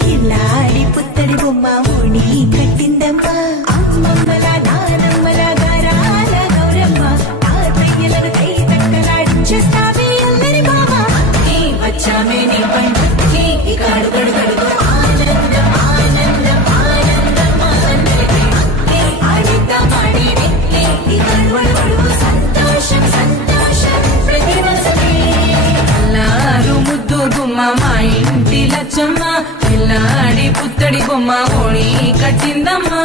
కిల్లాడి పుత్తడి బొమ్మ ఓణి కట్టిందమ్మ అమ్మమ్మల నానమ్మల గారాల గౌరమ్మ తాతయ్యలను కై తక్కలాడించేస్తావే అల్లరి బామ వచ్చామే నీ పంటకి ఇక అడుగడు గడుగు ఆనందం ఆనందం ఆనందం ఆడిద్దామాడి ఇక అడుగడు సంతోషం సంతోషం ప్రతి మనసే అల్లారు ముద్దు గుమ్మ మా ఇంటి లచ్చమ్మ పిల్లాడి పుత్తడి బొమ్మ ఓణి కట్టిందమ్మా